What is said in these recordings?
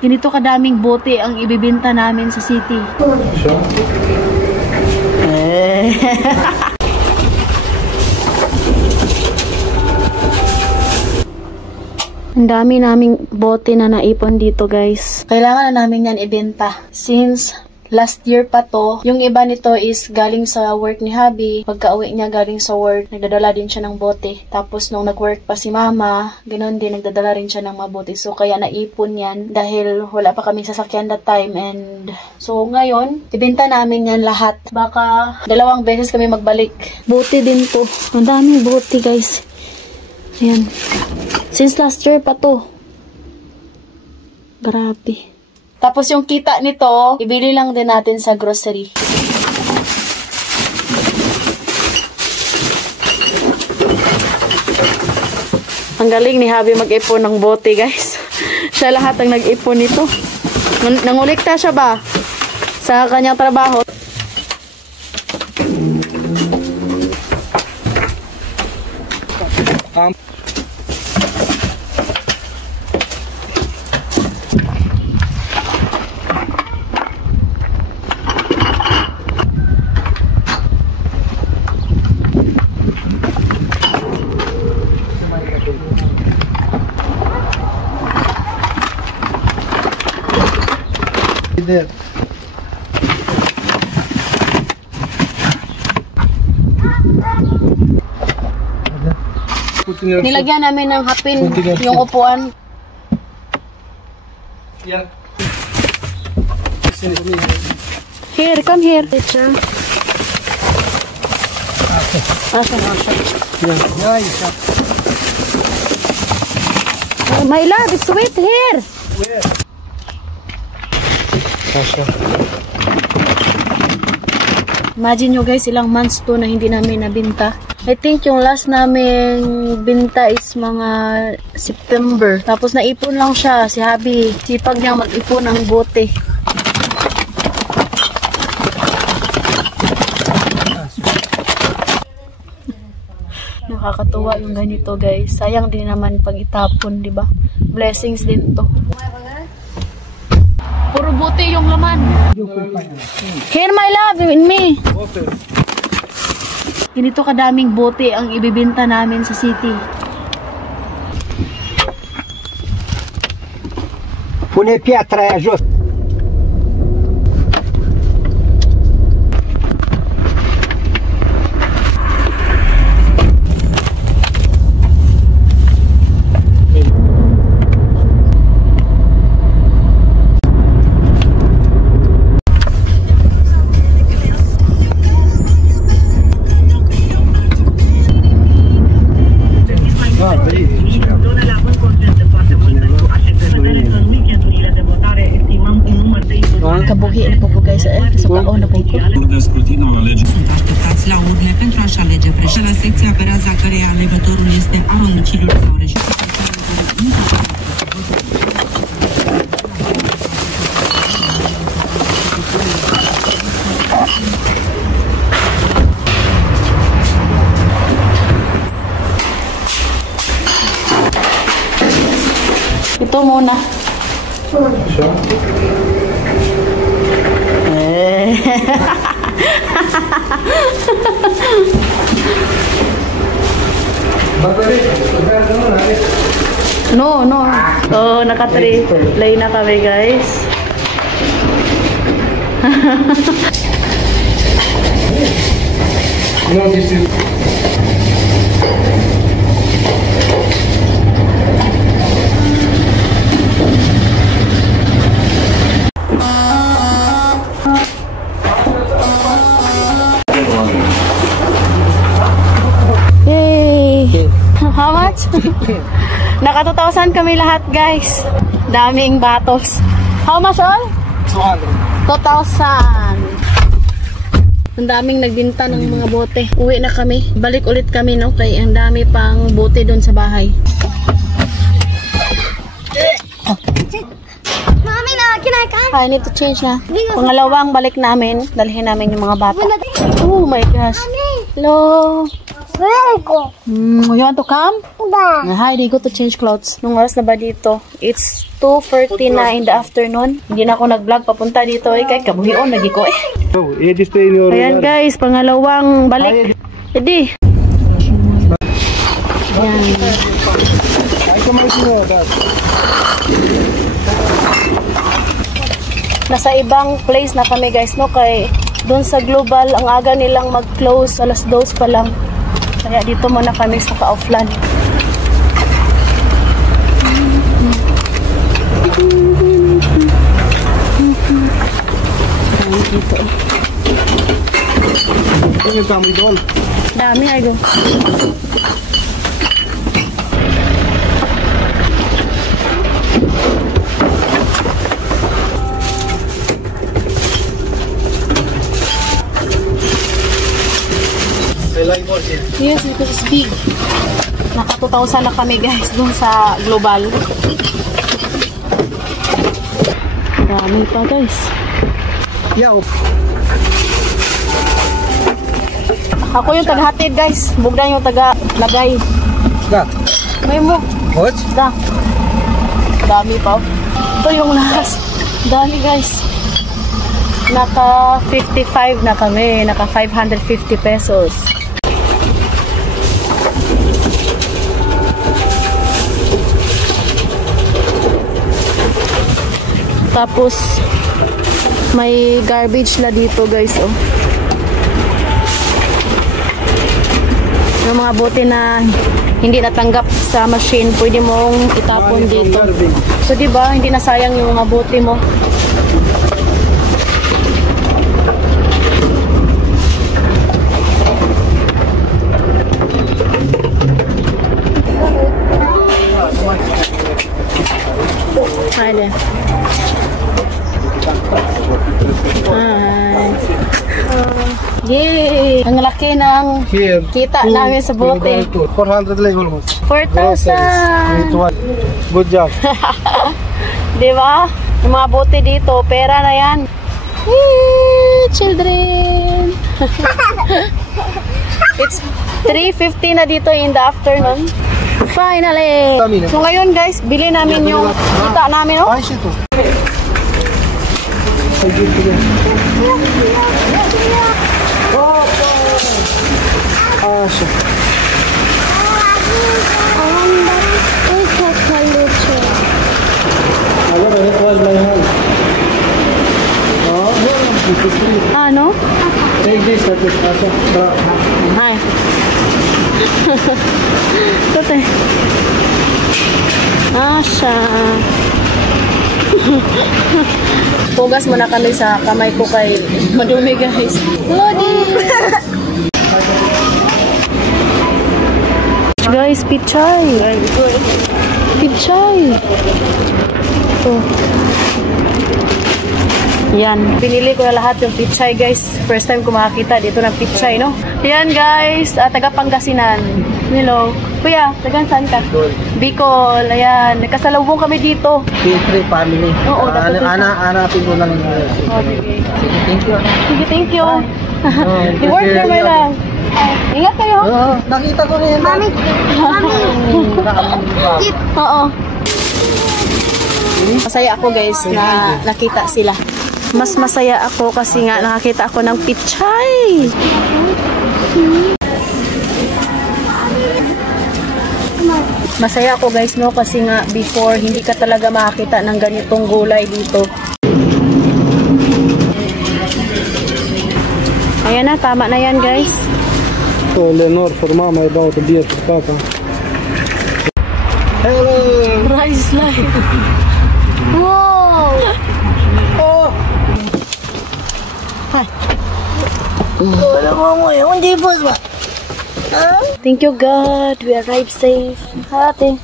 Ganito kadaming bote ang ibibenta namin sa city. Ang dami naming bote na naipon dito, guys. Kailangan na namin yan ibenta. Since last year pa to, yung iba nito is galing sa work ni Habi. Pagka-uwi niya galing sa work, nagdadala din siya ng bote. Tapos nung nag-work pa si Mama, ganoon din, nagdadala rin siya ng mga bote. So kaya naipon yan dahil wala pa kaming sasakyan that time. And so ngayon, ibenta namin yan lahat. Baka 2 beses kami magbalik. Bote din to. Ang daming bote, guys. Ayan. Since last year pa to. Grabe. Tapos yung kita nito, ibili lang din natin sa grocery. Ang galing ni Habi mag-ipon ng bote, guys. Siya lahat ang nag-ipon nito. Nangulikta siya ba sa kanyang trabaho? Nilagyan namin ng hapin yung upuan. Yeah. Here, come here, teacher. My love, it's sweet here. Where? Imagine nyo, guys, ilang months to na hindi namin nabinta. I think yung last namin binta is mga September. Tapos naipon lang siya. Si Habi, sipag niya mag-ipon ng bote. Nakakatuwa yung ganito, guys. Sayang din naman pag itapon, di ba? Blessings din to. Puro bote yung laman. Here, my love, in me. Ganito kadaming bote ang ibibenta namin sa city. Pune piatra aia jos. Kabuhi na po guys, sa kaon na po ko. Sunt așteptați la urne pentru a-și alege președintele. La secția pe raza căreia alegătorul este a domiciliului sau reședința. Ito muna. No. Oh, naka-3 play na kami, guys. No, this is... How much? Naka 2,000 kami lahat, guys. Daming batos. How much all? 2,000. Ang daming nagbinta ng mga bote. Uwi na kami. Balik ulit kami, no? Kaya ang dami pang bote doon sa bahay. Mami, na kinakain. I need to change na. Pangalawang balik namin. Dalhin namin yung mga bata. Oh my gosh. Hello. Where go? You want to come? Ba. Hi, they go to change clothes. Nung oras na ba dito? It's 2:40 na in the afternoon. Hindi na ako nag-vlog papunta dito. Kay kabuhion, lagi ko Ayan guys, pangalawang balik. Edi. Ayan. Nasa ibang place na kami guys, no? Kay doon sa Global, ang aga nilang mag-close, alas 2 pa lang. Kaya dito muna kami sa Kaufland. Dito. Dami ay go. Yes, because it's big. Naka 2,000 na kami guys dun sa Global. Dami pa guys. Ako yung tagahatid guys. Bugdan yung taga-lagay. May mo. What? Dami pa. Ito yung last. Dami guys. Naka 55 na kami. Naka 550 pesos. Tapos may garbage na dito guys, oh. Yung mga bote na hindi natanggap sa machine, pwede mong itapon dito. So diba, hindi na sayang yung mga bote mo. Haydi. Yay! Ang laki ng kita namin sa bote. 400 like almost. 4,000! Good job. Diba? Yung mga bote dito, pera na yan. Yay! Children! It's 3:50 na dito in the afternoon. Finally! So ngayon guys, bili namin yung kita namin, oh. Ano? Take this, Hi. Tote. Asha. Pugas muna kami sa kamay ko kay madumi guys. Lodi. Guys, pichay. Pichay. Oh. Yan. Pinili ko na lahat yung pichay guys. First time ko makakita dito ng pichay, no? Yan guys. Taga Pangasinan. Hello. Kuya, taga saan ka? Bicol. Ayan. Nagkasalubong kami dito. P3 family. Oo. Hanapin ko lang. Thank you. Sige, thank you. I-work na may lang. Ingat kayo. Nakita ko rin. Mami. Oo. Masaya ako guys na nakita sila. Mas masaya ako kasi nga nakakita ako ng pichay. Masaya ako guys, no, kasi nga before hindi ka talaga makakita ng ganitong gulay dito. Ayan na, tama na yan guys. So Leonor for mama, about the beer for papa. Hello. Rice life. Wow. Oh. Hi. Hindi po ba? Thank you God, we arrived safe. Ate.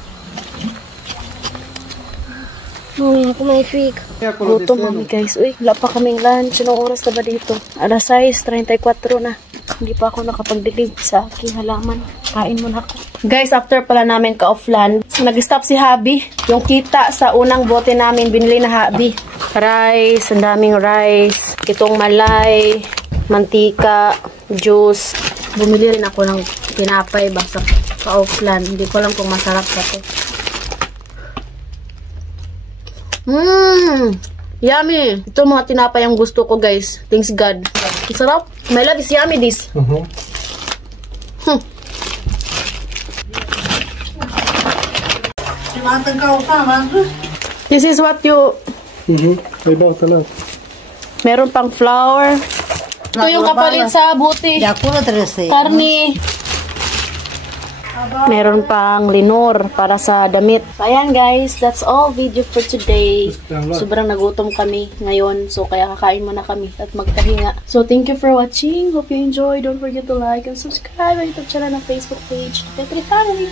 Uy, ako may fig. Gutom kami guys. Uy, wala pa kaming lunch. Anong oras na ba dito? Alas 6:34 na. Hindi pa ako nakapag-deliver sa aking halaman. Kain muna ako. Guys, after pala namin ka-offline, nag-stop si Habi. Yung kita sa unang bote namin, binili na Habi. Rice, ang daming rice. Itong malay, mantika, juice. Bumili rin ako ng tinapay ba sa Kaufland. Hindi ko lang kung masarap pa to. Yummy! Ito mga tinapay ang gusto ko, guys. Thanks God. Ang sarap. My love is yummy this. This is what you... I bought a lot. Meron pang flour. Ito yung kapalit sa buti. Karni. Meron pang linor para sa damit. Ayan guys, that's all video for today. Sobrang nagutom kami ngayon. So kaya kakain muna kami at magpahinga. So thank you for watching. Hope you enjoy. Don't forget to like and subscribe. At YouTube channel na Facebook page. Petri Family.